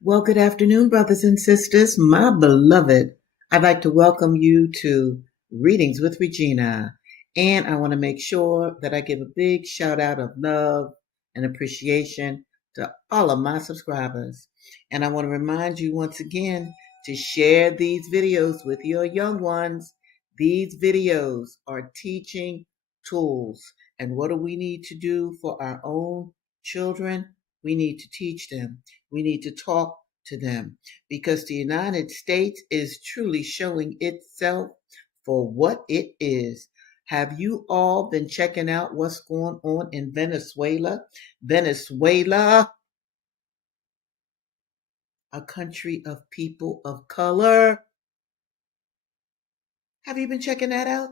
Well, good afternoon, brothers and sisters, my beloved. I'd like to welcome you to Readings with Regina. And I want to make sure that I give a big shout out of love and appreciation to all of my subscribers. And I want to remind you once again to share these videos with your young ones. These videos are teaching tools. And what do we need to do for our own children? We need to teach them. We need to talk to them because the United States is truly showing itself for what it is. Have you all been checking out what's going on in Venezuela? Venezuela, a country of people of color. Have you been checking that out?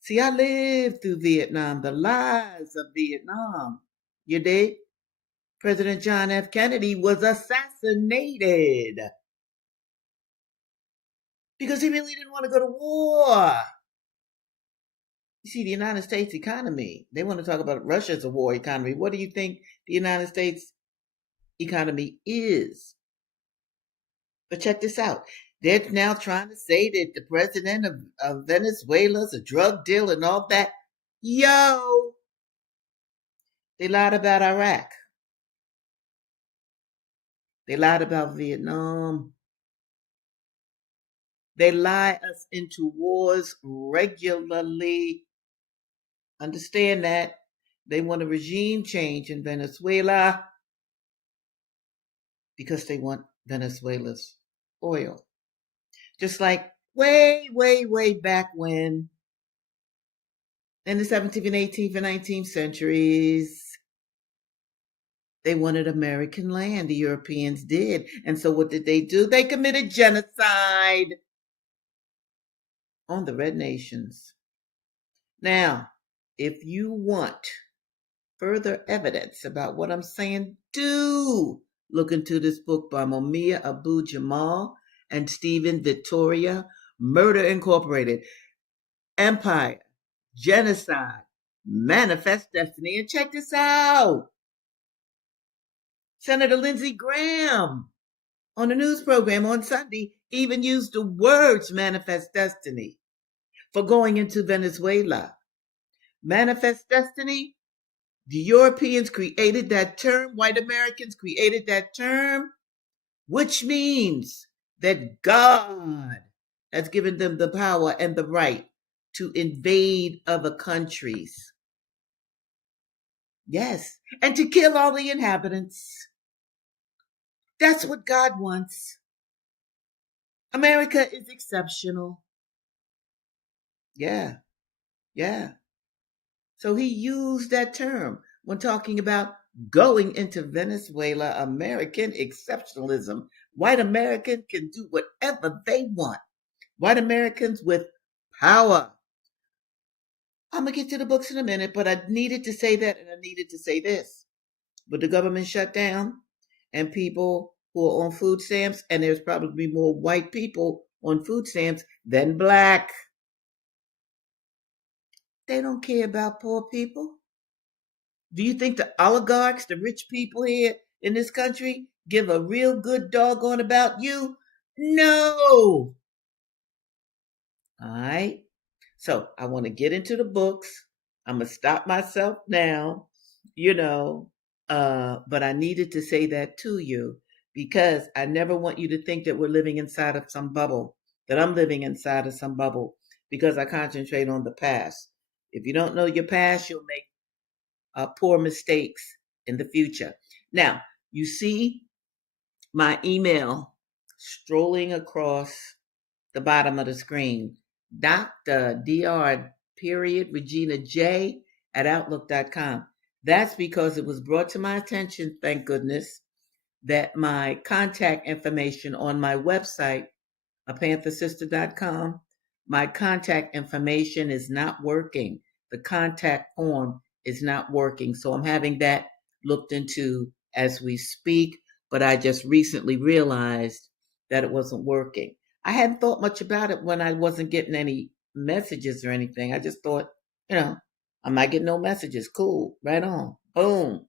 See, I lived through Vietnam, the lies of Vietnam. You dig? President John F. Kennedy was assassinated because he really didn't want to go to war. You see, the United States economy, they want to talk about Russia's a war economy. What do you think the United States economy is? But check this out. They're now trying to say that the president of Venezuela's a drug dealer and all that. Yo, they lied about Iraq. They lied about Vietnam. They lie us into wars regularly. Understand that. They want a regime change in Venezuela because they want Venezuela's oil. Just like way back when, in the 17th and 18th and 19th centuries, they wanted American land. The Europeans did. And so what did they do? They committed genocide on the Red Nations. Now, if you want further evidence about what I'm saying, do look into this book by Mumia Abu Jamal and Stephen Victoria, Murder Incorporated, Empire, Genocide, Manifest Destiny. And check this out. Senator Lindsey Graham on a news program on Sunday even used the words manifest destiny for going into Venezuela. Manifest destiny, the Europeans created that term, white Americans created that term, which means that God has given them the power and the right to invade other countries. Yes, and to kill all the inhabitants. That's what God wants. America is exceptional. Yeah, yeah. So he used that term when talking about going into Venezuela, American exceptionalism. White Americans can do whatever they want. White Americans with power. I'm going to get to the books in a minute, but I needed to say that and I needed to say this. With the government shut down and people who are on food stamps, and there's probably more white people on food stamps than black. They don't care about poor people. Do you think the oligarchs, the rich people here in this country, give a real good doggone about you? No. All right. So I want to get into the books. I'm going to stop myself now, you know, but I needed to say that to you because I never want you to think that we're living inside of some bubble, that I'm living inside of some bubble because I concentrate on the past. If you don't know your past, you'll make poor mistakes in the future. Now, you see my email strolling across the bottom of the screen. Dr. period Regina J at Outlook.com. That's because it was brought to my attention, thank goodness, that my contact information on my website, panthersister.com, my contact information is not working. The contact form is not working. So I'm having that looked into as we speak, but I just recently realized that it wasn't working. I hadn't thought much about it when I wasn't getting any messages or anything. I just thought, I might get no messages. Cool, right on. Boom.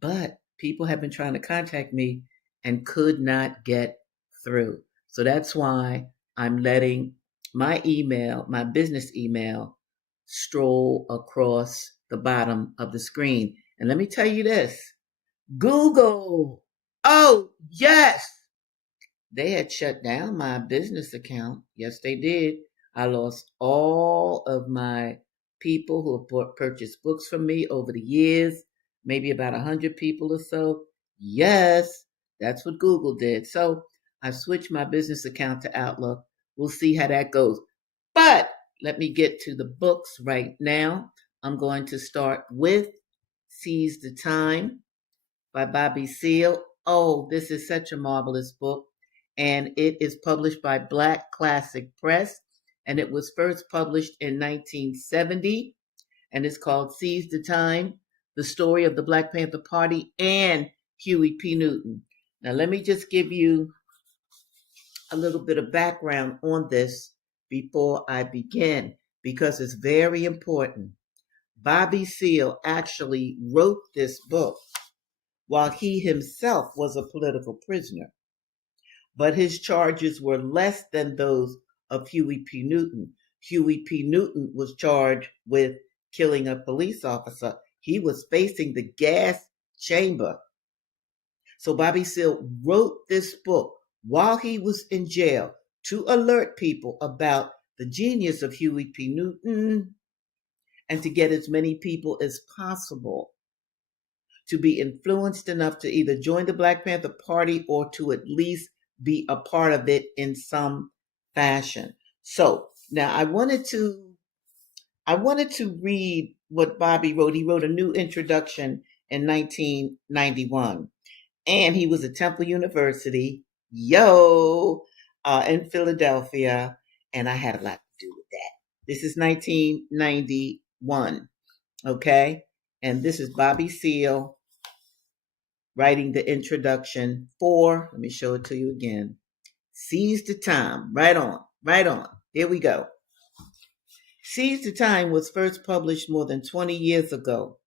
But people have been trying to contact me and could not get through. So that's why I'm letting my email, my business email, stroll across the bottom of the screen. And let me tell you this, Google. Oh, yes. They had shut down my business account. Yes, they did. I lost all of my people who have purchased books from me over the years, maybe about 100 people or so. Yes, that's what Google did. So I switched my business account to Outlook. We'll see how that goes. But let me get to the books right now. I'm going to start with Seize the Time by Bobby Seale. Oh, this is such a marvelous book. And it is published by Black Classic Press. And it was first published in 1970. And it's called Seize the Time, the story of the Black Panther Party and Huey P. Newton. Now, let me just give you a little bit of background on this before I begin, because it's very important. Bobby Seale actually wrote this book while he himself was a political prisoner. But his charges were less than those of Huey P. Newton. Huey P. Newton was charged with killing a police officer. He was facing the gas chamber. So Bobby Seale wrote this book while he was in jail to alert people about the genius of Huey P. Newton and to get as many people as possible to be influenced enough to either join the Black Panther Party or to at least be a part of it in some fashion. So now I wanted to read what Bobby wrote. He wrote a new introduction in 1991, and he was at Temple University, in Philadelphia, and I had a lot to do with that. This is 1991, okay? And this is Bobby Seale writing the introduction for, let me show it to you again. Seize the Time. Right on, right on. Here we go. Seize the Time was first published more than 20 years ago.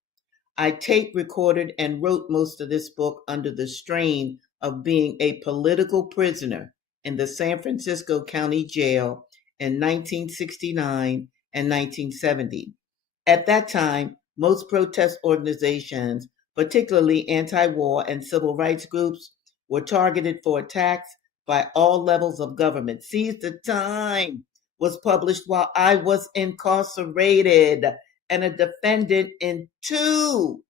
I tape recorded and wrote most of this book under the strain of being a political prisoner in the San Francisco County Jail in 1969 and 1970. At that time, most protest organizations, particularly anti-war and civil rights groups, were targeted for attacks by all levels of government. Seize the Time was published while I was incarcerated and a defendant in two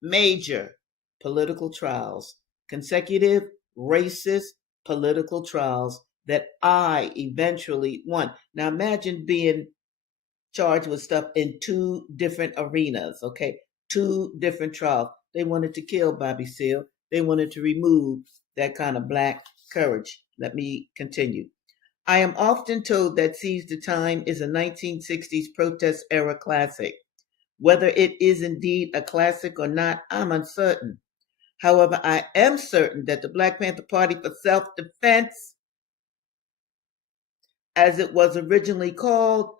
major political trials, consecutive racist political trials that I eventually won. Now imagine being charged with stuff in two different arenas, okay? Two different trials. They wanted to kill Bobby Seale. They wanted to remove that kind of black courage. Let me continue. I am often told that Seize the Time is a 1960s protest era classic. Whether it is indeed a classic or not, I'm uncertain. However, I am certain that the Black Panther Party for Self-Defense, as it was originally called,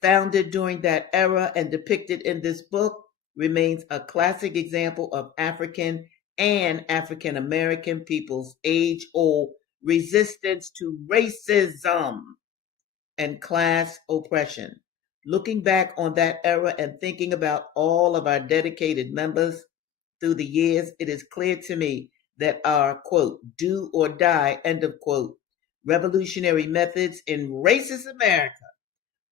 founded during that era and depicted in this book, remains a classic example of African and African American people's age old resistance to racism and class oppression. Looking back on that era and thinking about all of our dedicated members through the years, it is clear to me that our, quote, do or die, end of quote, revolutionary methods in racist America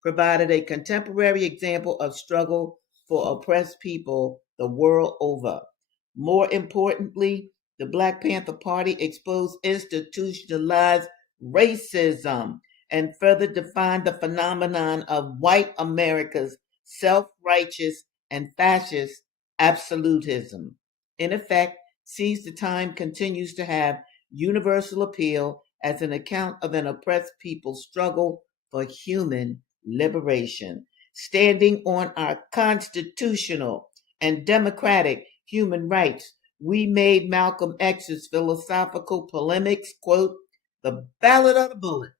provided a contemporary example of struggle for oppressed people the world over. More importantly, the Black Panther Party exposed institutionalized racism and further defined the phenomenon of white America's self-righteous and fascist absolutism. In effect, Seize the Time continues to have universal appeal as an account of an oppressed people's struggle for human liberation, standing on our constitutional and democratic human rights. We made Malcolm X's philosophical polemics, quote, the ballad of the bullet,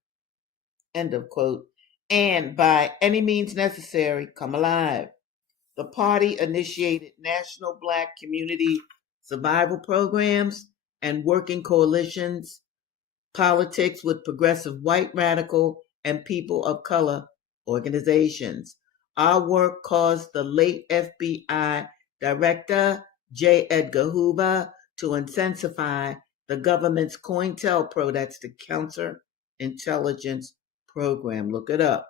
end of quote, and by any means necessary, come alive. The party initiated national black community survival programs, and working coalitions, politics with progressive white radical and people of color organizations. Our work caused the late FBI Director J. Edgar Hoover to intensify the government's COINTELPRO, that's the Counterintelligence Program. Look it up.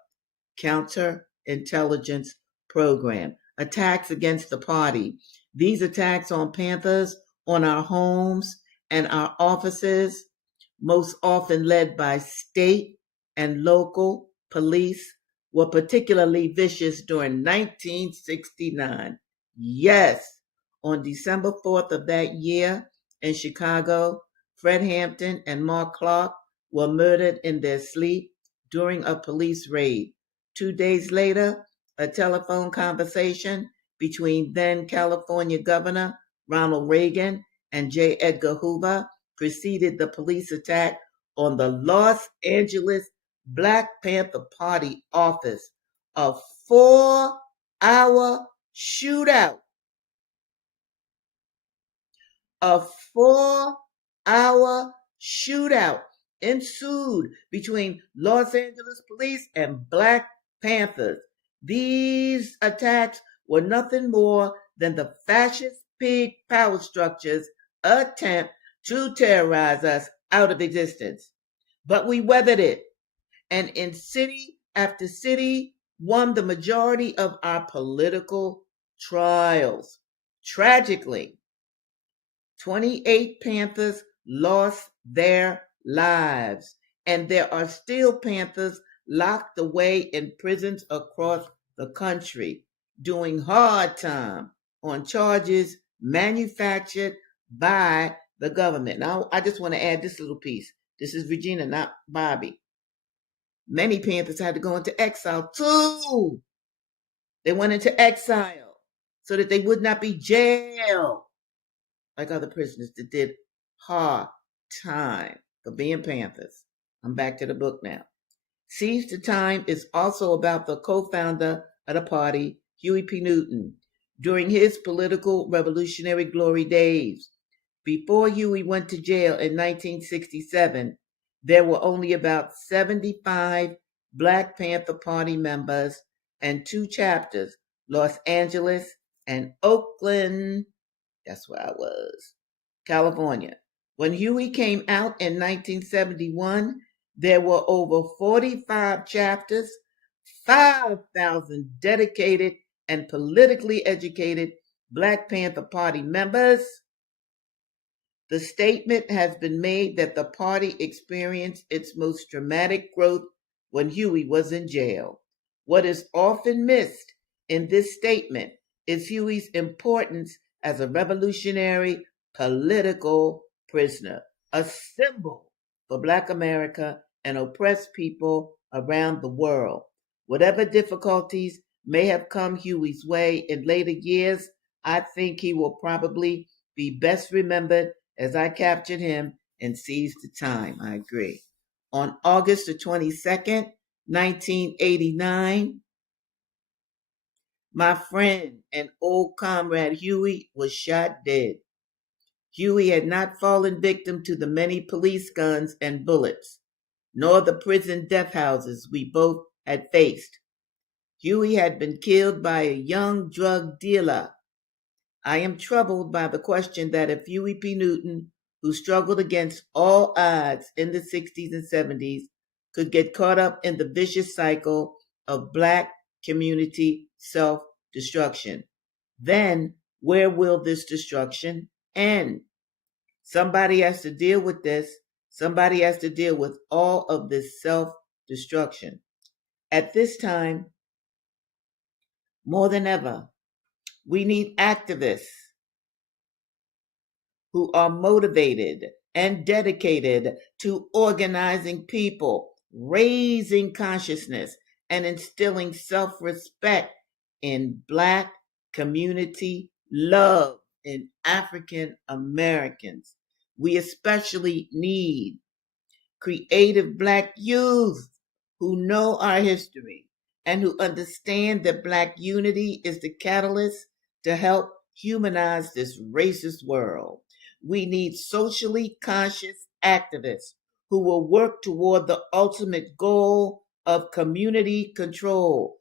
Counterintelligence Program. Attacks against the party. These attacks on Panthers, on our homes and our offices, most often led by state and local police, were particularly vicious during 1969. Yes, on December 4th of that year in Chicago, Fred Hampton and Mark Clark were murdered in their sleep during a police raid. 2 days later, a telephone conversation between then California Governor Ronald Reagan and J. Edgar Hoover preceded the police attack on the Los Angeles Black Panther Party office, a 4-hour shootout. A 4-hour shootout ensued between Los Angeles police and Black Panthers. These attacks were nothing more than the fascist pig power structure's attempt to terrorize us out of existence. But we weathered it, and in city after city won the majority of our political trials. Tragically, 28 Panthers lost their lives, and there are still Panthers locked away in prisons across the country doing hard time on charges manufactured by the government. Now, I just want to add this little piece. This is Regina, not Bobby. Many Panthers had to go into exile too. They went into exile so that they would not be jailed like other prisoners that did hard time for being Panthers. I'm back to the book now. Seize the Time is also about the co-founder of the party, Huey P. Newton, during his political revolutionary glory days. Before Huey went to jail in 1967, there were only about 75 Black Panther Party members and 2 chapters, Los Angeles and Oakland. That's where I was, California. When Huey came out in 1971, there were over 45 chapters, 5,000 dedicated and politically educated Black Panther Party members. The statement has been made that the party experienced its most dramatic growth when Huey was in jail. What is often missed in this statement is Huey's importance as a revolutionary political prisoner, a symbol for Black America and oppressed people around the world. Whatever difficulties may have come Huey's way in later years, I think he will probably be best remembered as I captured him and seized the time. I agree. On August the 22nd, 1989, my friend and old comrade Huey was shot dead. Huey had not fallen victim to the many police guns and bullets, nor the prison death houses we both had faced. Huey had been killed by a young drug dealer. I am troubled by the question that if Huey P. Newton, who struggled against all odds in the 60s and 70s, could get caught up in the vicious cycle of Black community self-destruction, then where will this destruction end? Somebody has to deal with this. Somebody has to deal with all of this self-destruction. At this time, more than ever, we need activists who are motivated and dedicated to organizing people, raising consciousness, and instilling self-respect in Black community love in African Americans. We especially need creative Black youth who know our history and who understand that Black unity is the catalyst to help humanize this racist world. We need socially conscious activists who will work toward the ultimate goal of community control,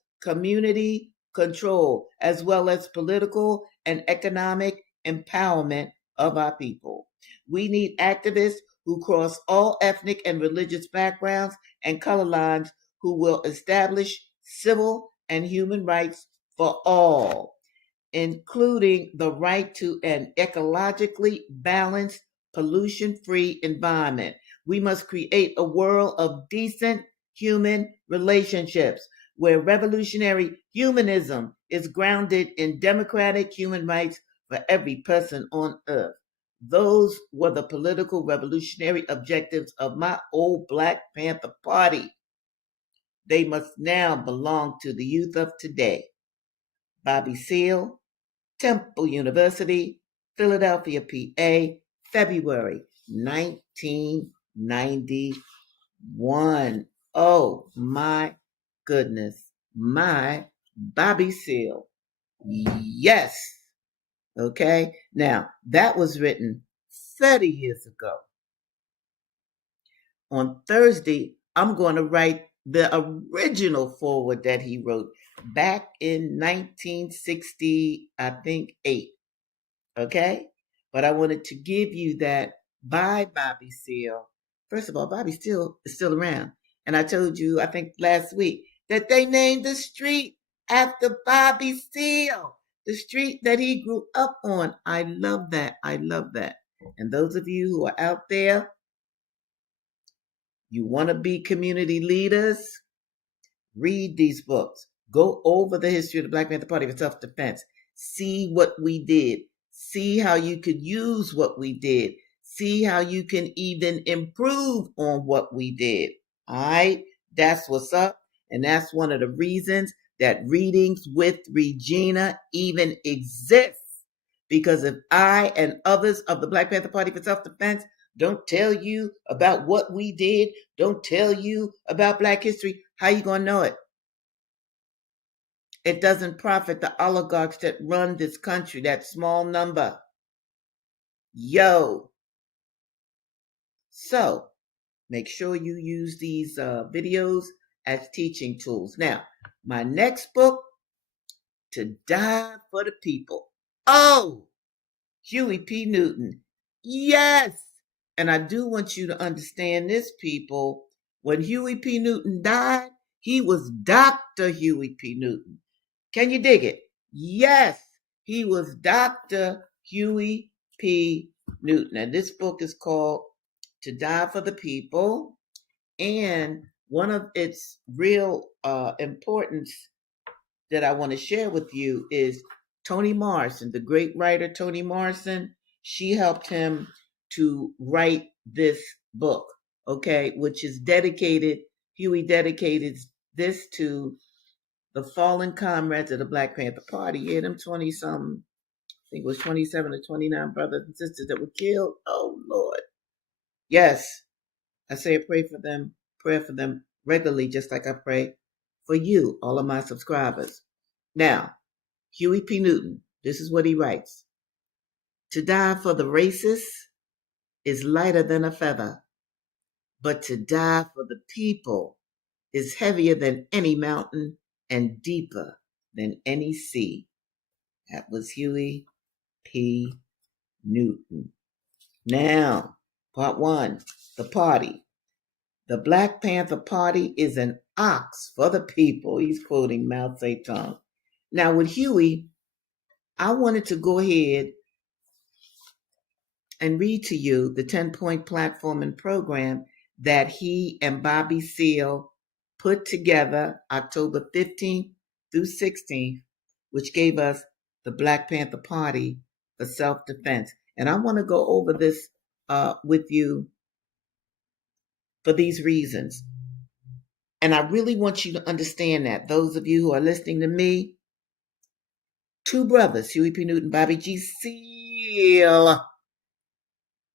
as well as political and economic empowerment of our people. We need activists who cross all ethnic and religious backgrounds and color lines who will establish civil and human rights for all, including the right to an ecologically balanced, pollution free environment. We must create a world of decent human relationships where revolutionary humanism is grounded in democratic human rights for every person on earth. Those were the political revolutionary objectives of my old Black Panther Party. They must now belong to the youth of today. Bobby Seale, Temple University, Philadelphia, PA, February 1991. Oh my goodness. My Bobby Seale. Yes. Okay. Now, that was written 30 years ago. On Thursday, I'm going to write the original foreword that he wrote back in 1960, I think, 8. Okay? But I wanted to give you that by Bobby Seale. First of all, Bobby Seale is still around. And I told you, I think last week, that they named the street after Bobby Seale, the street that he grew up on. I love that. I love that. And those of you who are out there, you want to be community leaders, read these books. Go over the history of the Black Panther Party for self-defense. See what we did. See how you could use what we did. See how you can even improve on what we did. All right? That's what's up. And that's one of the reasons that Readings with Regina even exists. Because if I and others of the Black Panther Party for self-defense don't tell you about what we did, don't tell you about Black history, how you going to know it? It doesn't profit the oligarchs that run this country, that small number. Yo. So, make sure you use these videos as teaching tools. Now, my next book, To Die for the People. Oh, Huey P. Newton. Yes. And I do want you to understand this, people. When Huey P. Newton died, he was Dr. Huey P. Newton. Can you dig it? Yes, he was Dr. Huey P. Newton. And this book is called To Die for the People. And one of its real importance that I want to share with you is Toni Morrison, the great writer Toni Morrison. She helped him to write this book, okay, which is dedicated, Huey dedicated this to the fallen comrades of the Black Panther Party. Yeah, them 20 some, I think it was 27 or 29 brothers and sisters that were killed. Oh, Lord. Yes, I say a prayer for them regularly, just like I pray for you, all of my subscribers. Now, Huey P. Newton, this is what he writes. To die for the racists is lighter than a feather, but to die for the people is heavier than any mountain and deeper than any sea. That was Huey P. Newton. Now, part one, the party. The Black Panther Party is an ox for the people. He's quoting Mao Zedong. Now, with Huey, I wanted to go ahead and read to you the 10-point platform and program that he and Bobby Seale put together October 15th through 16th, which gave us the Black Panther Party for self-defense. And I want to go over this with you for these reasons. And I really want you to understand that. Those of you who are listening to me, two brothers, Huey P. Newton, Bobby G. Seale,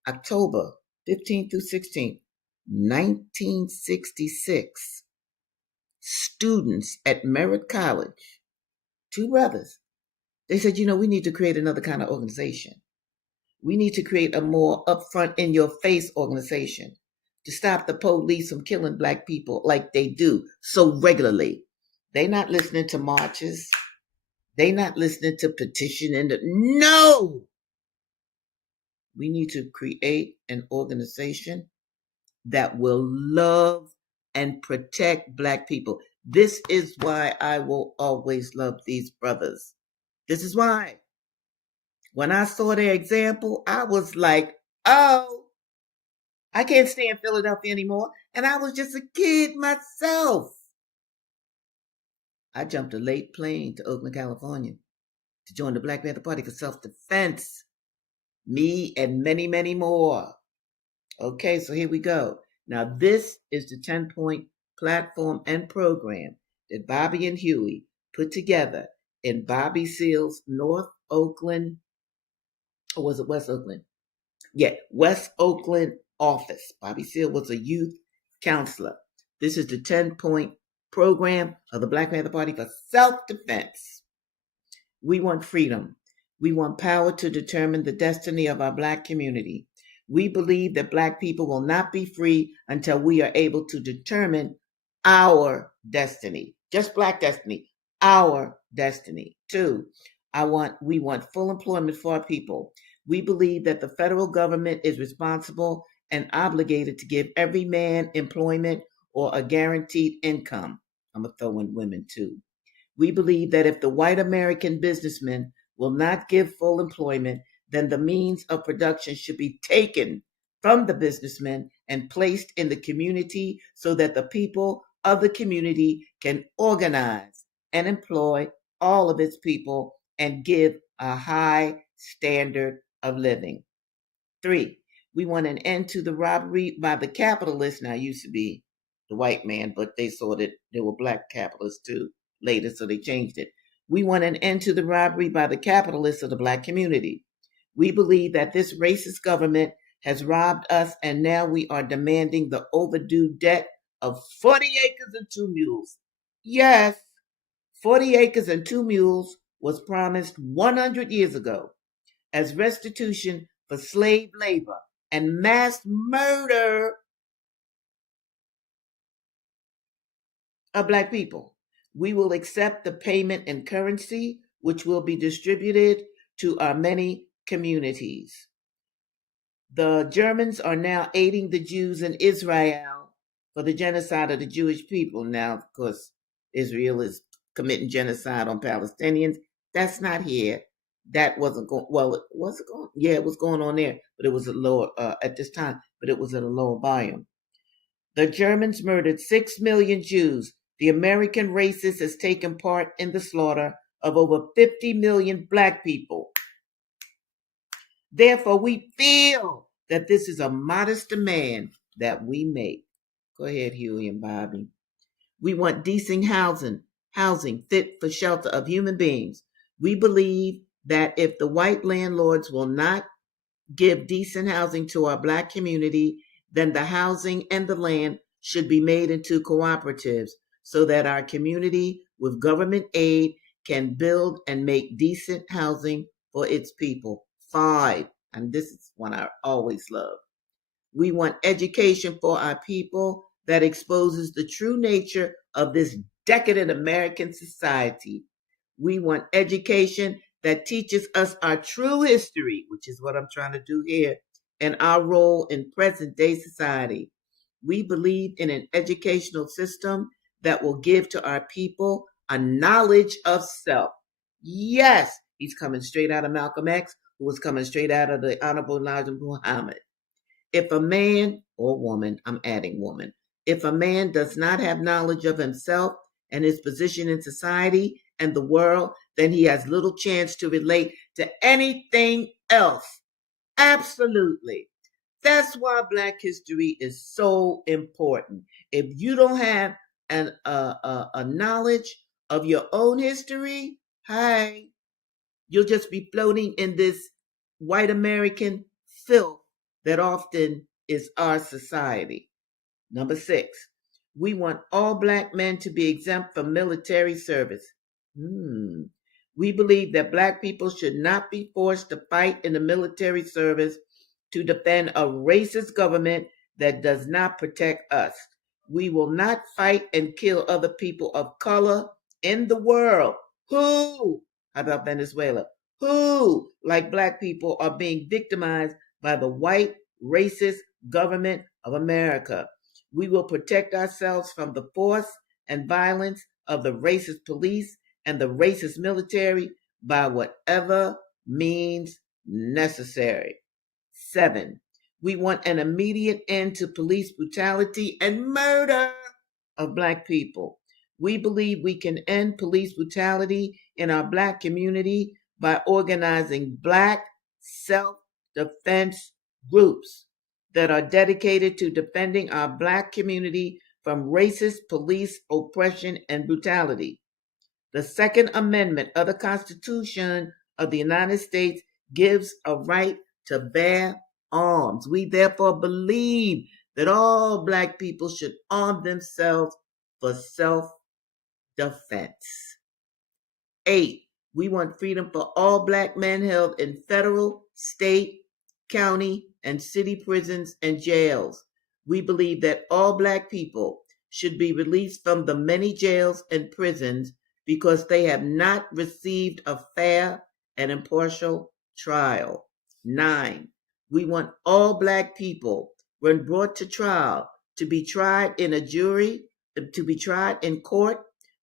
October 15th through 16th, 1966. Students at Merritt College, two brothers, They said, we need to create another kind of organization. We need to create a more upfront, in your face organization to stop the police from killing black people like they do so regularly. They not listening to marches. They not listening to petitioning. No! We need to create an organization that will love and protect black people. This is why I will always love these brothers. This is why. When I saw their example, I was like, oh, I can't stay in Philadelphia anymore. And I was just a kid myself. I jumped a late plane to Oakland, California to join the Black Panther Party for self-defense. Me and many, many more. Okay, so here we go. Now, this is the 10-point platform and program that Bobby and Huey put together in Bobby Seale's North Oakland, or was it West Oakland? Yeah, West Oakland office. Bobby Seale was a youth counselor. This is the 10-point program of the Black Panther Party for self-defense. We want freedom. We want power to determine the destiny of our black community. We believe that black people will not be free until we are able to determine our destiny. Just black destiny, our destiny. 2, we want full employment for our people. We believe that the federal government is responsible and obligated to give every man employment or a guaranteed income. I'm going to throw in women too. We believe that if the white American businessmen will not give full employment, then the means of production should be taken from the businessmen and placed in the community so that the people of the community can organize and employ all of its people and give a high standard of living. 3, we want an end to the robbery by the capitalists. Now, it used to be the white man, but they saw that there were black capitalists too later, so they changed it. We want an end to the robbery by the capitalists of the black community. We believe that this racist government has robbed us, and now we are demanding the overdue debt of 40 acres and 2 mules. Yes, 40 acres and 2 mules was promised 100 years ago as restitution for slave labor and mass murder of black people. We will accept the payment in currency, which will be distributed to our many communities. The Germans are now aiding the Jews in Israel for the genocide of the Jewish people. Now, of course, Israel is committing genocide on Palestinians. That's not here. That wasn't going. Well, it wasn't going. Yeah, it was going on there, but it was a lower at this time. But it was at a lower volume. The Germans murdered 6 million Jews. The American racist has taken part in the slaughter of over 50 million black people. Therefore, we feel that this is a modest demand that we make. Go ahead, Huey and Bobby. We want decent housing fit for shelter of human beings. We believe that if the white landlords will not give decent housing to our black community, then the housing and the land should be made into cooperatives so that our community with government aid can build and make decent housing for its people. 5, and this is one I always love. We want education for our people that exposes the true nature of this decadent American society. We want education that teaches us our true history, which is what I'm trying to do here, and our role in present day society. We believe in an educational system that will give to our people a knowledge of self. Yes, he's coming straight out of Malcolm X, who was coming straight out of the Honorable Elijah Muhammad. If a man or woman, I'm adding woman, if a man does not have knowledge of himself and his position in society and the world, then he has little chance to relate to anything else. Absolutely. That's why Black history is so important. If you don't have a knowledge of your own history, hi, you'll just be floating in this white American filth that often is our society. Number 6, we want all black men to be exempt from military service. We believe that Black people should not be forced to fight in the military service to defend a racist government that does not protect us. We will not fight and kill other people of color in the world who, how about Venezuela, who, like Black people, are being victimized by the white racist government of America. We will protect ourselves from the force and violence of the racist police and the racist military by whatever means necessary. 7, we want an immediate end to police brutality and murder of Black people. We believe we can end police brutality in our Black community by organizing Black self-defense groups that are dedicated to defending our Black community from racist police oppression and brutality. The Second Amendment of the Constitution of the United States gives a right to bear arms. We therefore believe that all Black people should arm themselves for self-defense. 8, we want freedom for all Black men held in federal, state, county, and city prisons and jails. We believe that all Black people should be released from the many jails and prisons because they have not received a fair and impartial trial. 9, we want all Black people, when brought to trial, to be tried in a jury, to be tried in court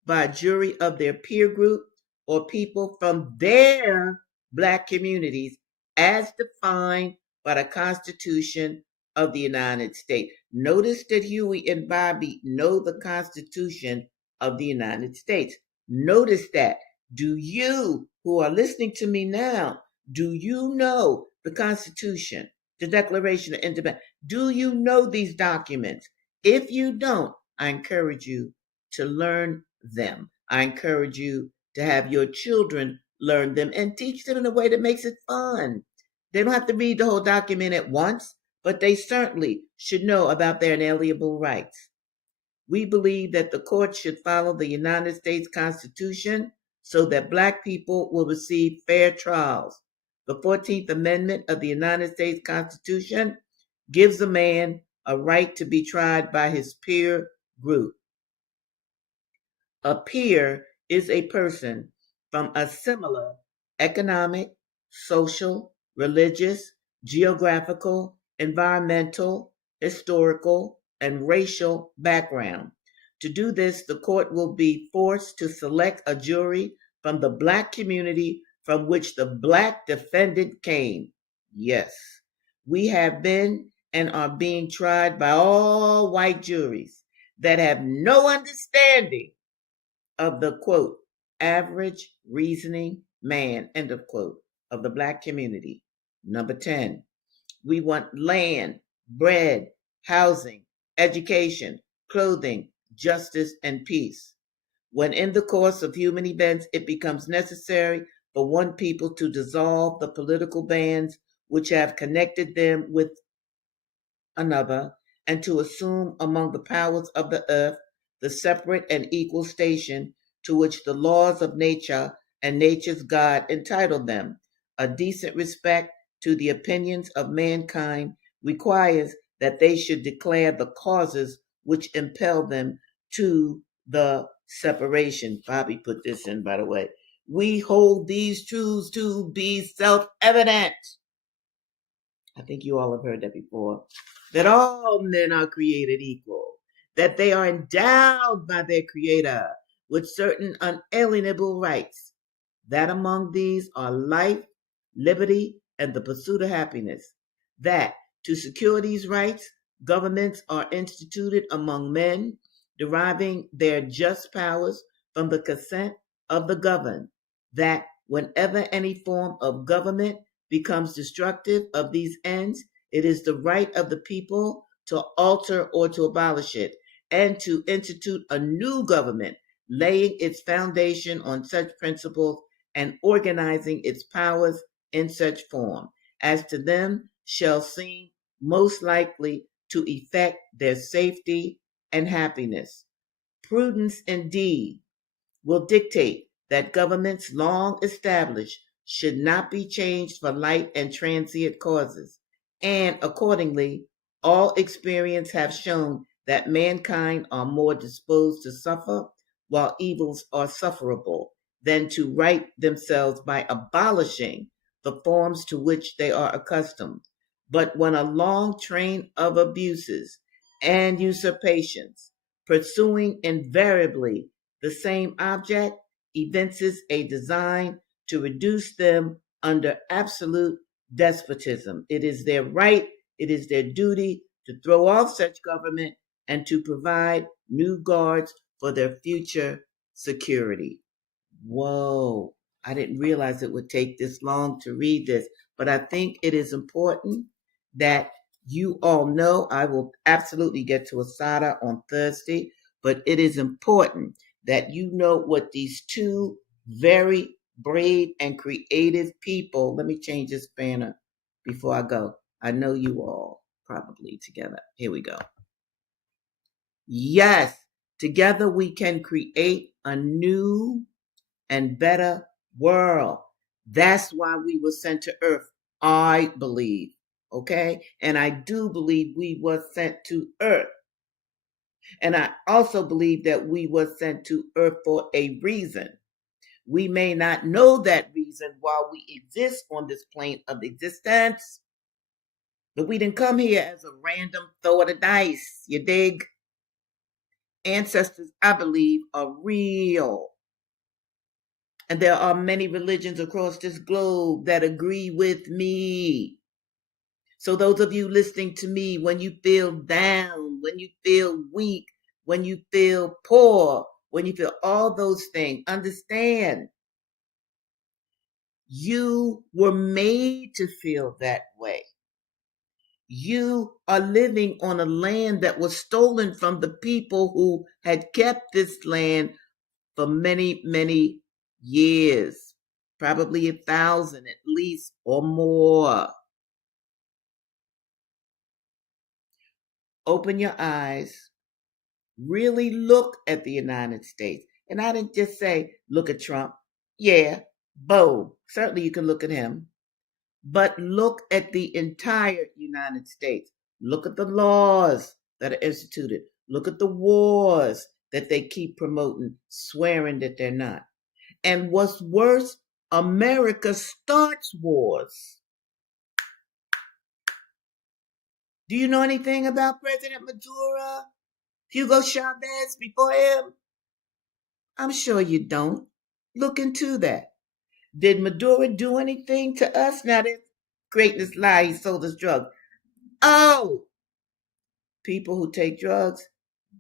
by a jury of their peer group or people from their Black communities as defined by the Constitution of the United States. Notice that Huey and Bobby know the Constitution of the United States. Notice that. Do you, who are listening to me now, do you know the Constitution, the Declaration of Independence? Do you know these documents? If you don't, I encourage you to learn them. I encourage you to have your children learn them and teach them in a way that makes it fun. They don't have to read the whole document at once, but they certainly should know about their inalienable rights. We believe that the courts should follow the United States Constitution so that Black people will receive fair trials. The 14th Amendment of the United States Constitution gives a man a right to be tried by his peer group. A peer is a person from a similar economic, social, religious, geographical, environmental, historical, and racial background. To do this, the court will be forced to select a jury from the Black community from which the Black defendant came. Yes, we have been and are being tried by all white juries that have no understanding of the quote, average reasoning man, end of quote, of the Black community. Number 10, we want land, bread, housing, education, clothing, justice, and peace. When in the course of human events it becomes necessary for one people to dissolve the political bands which have connected them with another, and to assume among the powers of the earth the separate and equal station to which the laws of nature and nature's God entitle them. A decent respect to the opinions of mankind requires that they should declare the causes which impel them to the separation. Bobby put this in, by the way. We hold these truths to be self-evident. I think you all have heard that before. That all men are created equal, that they are endowed by their Creator with certain unalienable rights, that among these are life, liberty, and the pursuit of happiness, that to secure these rights, governments are instituted among men, deriving their just powers from the consent of the governed, that whenever any form of government becomes destructive of these ends, it is the right of the people to alter or to abolish it, and to institute a new government, laying its foundation on such principles and organizing its powers in such form as to them shall seem most likely to effect their safety and happiness. Prudence indeed will dictate that governments long established should not be changed for light and transient causes, and accordingly, all experience have shown that mankind are more disposed to suffer while evils are sufferable than to right themselves by abolishing the forms to which they are accustomed. But when a long train of abuses and usurpations, pursuing invariably the same object, evinces a design to reduce them under absolute despotism. It is their right, it is their duty to throw off such government and to provide new guards for their future security. Whoa, I didn't realize it would take this long to read this, but I think it is important that you all know. I will absolutely get to Assata on Thursday, but it is important that you know what these two very brave and creative people, let me change this banner before I go. I know you all probably together. Here we go. Yes, together we can create a new and better world. That's why we were sent to earth, I believe. Okay? And I do believe we were sent to earth. And I also believe that we were sent to earth for a reason. We may not know that reason while we exist on this plane of existence, but we didn't come here as a random throw of the dice. You dig? Ancestors, I believe, are real. And there are many religions across this globe that agree with me. So those of you listening to me, when you feel down, when you feel weak, when you feel poor, when you feel all those things, understand you were made to feel that way. You are living on a land that was stolen from the people who had kept this land for many, many years, probably 1,000 at least or more. Open your eyes, really look at the United States. And I didn't just say, look at Trump. Yeah, Bo, certainly you can look at him. But look at the entire United States. Look at the laws that are instituted. Look at the wars that they keep promoting, swearing that they're not. And what's worse, America starts wars. Do you know anything about President Maduro? Hugo Chavez before him? I'm sure you don't. Look into that. Did Maduro do anything to us? Now, this greatness lie, he sold us drugs. Oh, people who take drugs,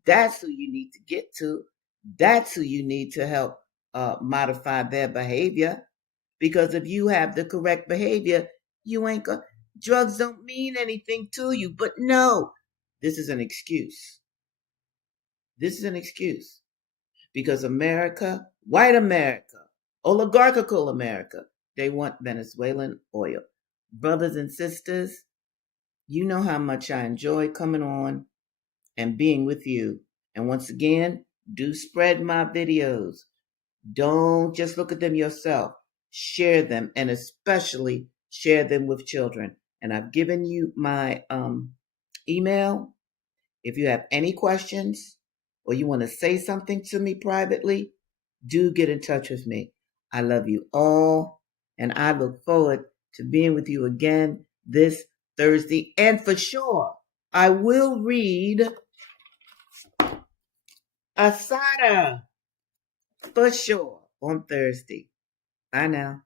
that's who you need to get to. That's who you need to help modify their behavior. Because if you have the correct behavior, you ain't going. Drugs don't mean anything to you. But no, this is an excuse. This is an excuse. Because America, white America, oligarchical America, they want Venezuelan oil. Brothers and sisters, you know how much I enjoy coming on and being with you. And once again, do spread my videos. Don't just look at them yourself. Share them, and especially share them with children. And I've given you my email. If you have any questions or you want to say something to me privately, do get in touch with me. I love you all, and I look forward to being with you again this Thursday. And for sure, I will read Assata for sure on Thursday. Bye now.